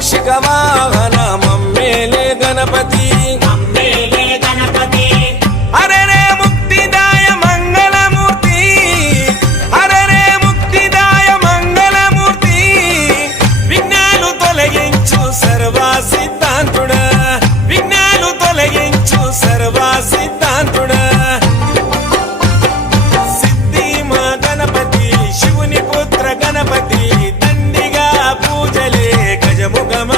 మూషిక వాహన మమ్మేలే గణపతి హరే రే ముక్తిదాయ మంగళమూర్తి హరే రే ముక్తిదాయ మంగళమూర్తి విఘ్నాలు తొలగించు సర్వా సిద్ధాంతుడా విఘ్నాలు తొలగించు సర్వా సిద్ధాంతుడా సిద్ధి మా గణపతి శివుని పుత్ర గణపతి దండిగా పూజలే గజముఖమ